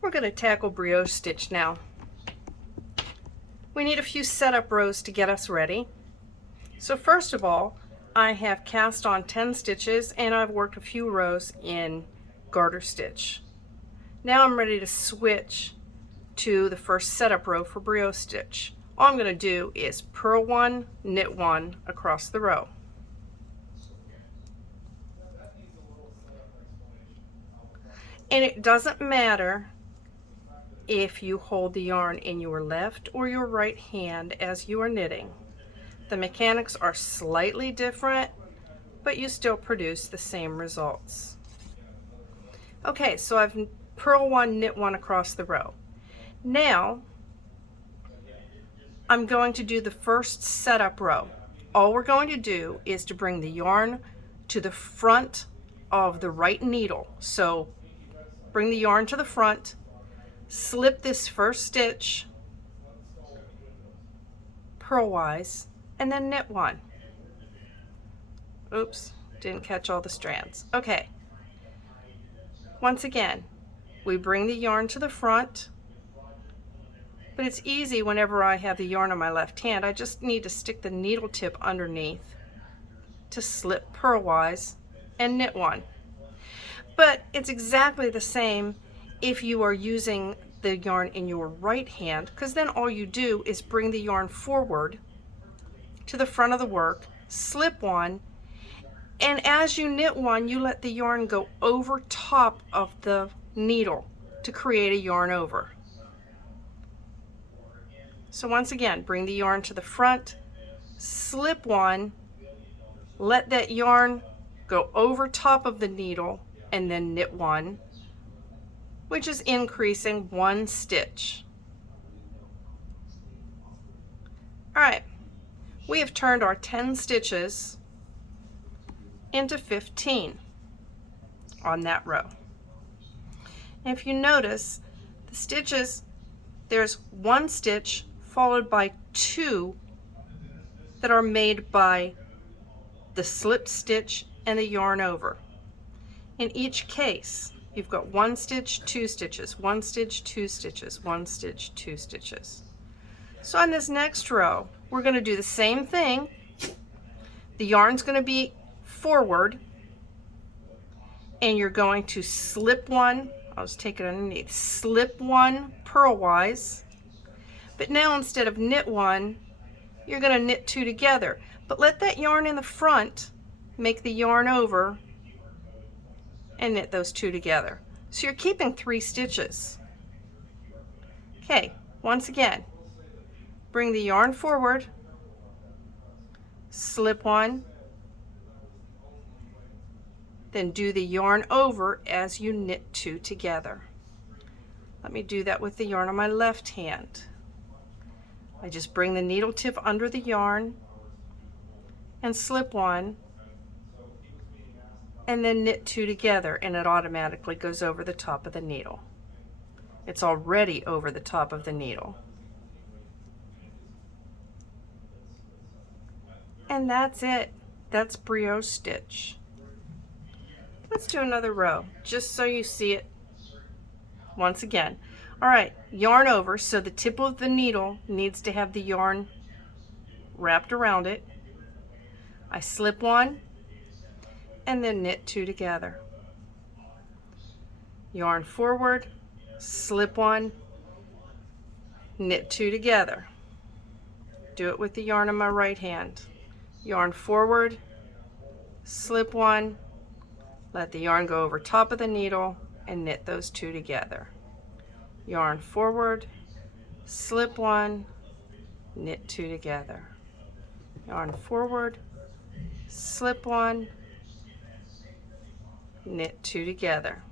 We're going to tackle brioche stitch now. We need a few setup rows to get us ready. So first of all, I have cast on 10 stitches and I've worked a few rows in garter stitch. Now I'm ready to switch to the first setup row for brioche stitch. All I'm going to do is purl 1, knit 1 across the row. And it doesn't matter if you hold the yarn in your left or your right hand as you are knitting. The mechanics are slightly different, but you still produce the same results. Okay, so I've purl 1, knit 1 across the row. Now I'm going to do the first setup row. All we're going to do is to bring the yarn to the front of the right needle. So bring the yarn to the front, slip this first stitch purlwise, and then knit 1. Oops, didn't catch all the strands. Okay. Once again, we bring the yarn to the front, but it's easy whenever I have the yarn on my left hand. I just need to stick the needle tip underneath to slip purlwise and knit 1. But it's exactly the same if you are using the yarn in your right hand, because then all you do is bring the yarn forward to the front of the work, slip 1, and as you knit 1, you let the yarn go over top of the needle to create a yarn over. So once again, bring the yarn to the front, slip 1, let that yarn go over top of the needle, and then knit 1, which is increasing 1 stitch. All right, we have turned our 10 stitches into 15 on that row. And if you notice, the stitches, there's 1 stitch followed by 2 that are made by the slip stitch and the yarn over. In each case, you've got 1 stitch, 2 stitches, 1 stitch, 2 stitches, 1 stitch, 2 stitches. So on this next row, we're going to do the same thing. The yarn's going to be forward, and you're going to slip 1, I'll just take it underneath, slip 1 purlwise, but now instead of knit 1, you're going to knit 2 together. But let that yarn in the front make the yarn over and knit those 2 together. So you're keeping 3 stitches. Okay, once again, bring the yarn forward, slip 1, then do the yarn over as you knit 2 together. Let me do that with the yarn on my left hand. I just bring the needle tip under the yarn and slip 1, and then knit 2 together, and it automatically goes over the top of the needle. It's already over the top of the needle. And that's it. That's brioche stitch. Let's do another row, just so you see it once again. All right, yarn over, so the tip of the needle needs to have the yarn wrapped around it. I slip 1 and then knit 2 together. Yarn forward, slip 1, knit 2 together. Do it with the yarn on my right hand. Yarn forward, slip 1, let the yarn go over top of the needle and knit those 2 together. Yarn forward, slip 1, knit 2 together. Yarn forward, slip 1, knit 2 together.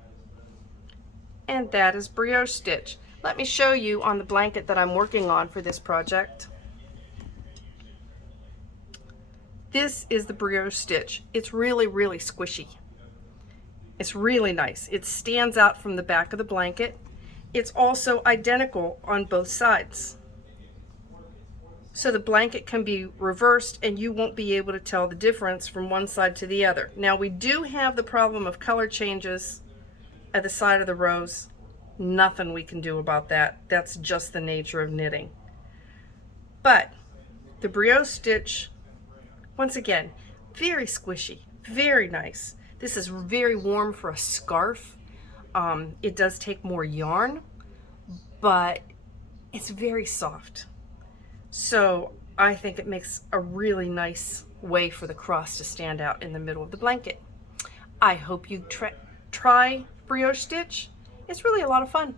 And that is brioche stitch. Let me show you on the blanket that I'm working on for this project. This is the brioche stitch. It's really, really squishy. It's really nice. It stands out from the back of the blanket. It's also identical on both sides. So the blanket can be reversed and you won't be able to tell the difference from one side to the other. Now we do have the problem of color changes at the side of the rows, Nothing we can do about that. That's just the nature of knitting. But the brioche stitch, once again, very squishy, very nice. This is very warm for a scarf. It does take more yarn, but it's very soft. So I think it makes a really nice way for the cross to stand out in the middle of the blanket. I hope you try brioche stitch. It's really a lot of fun.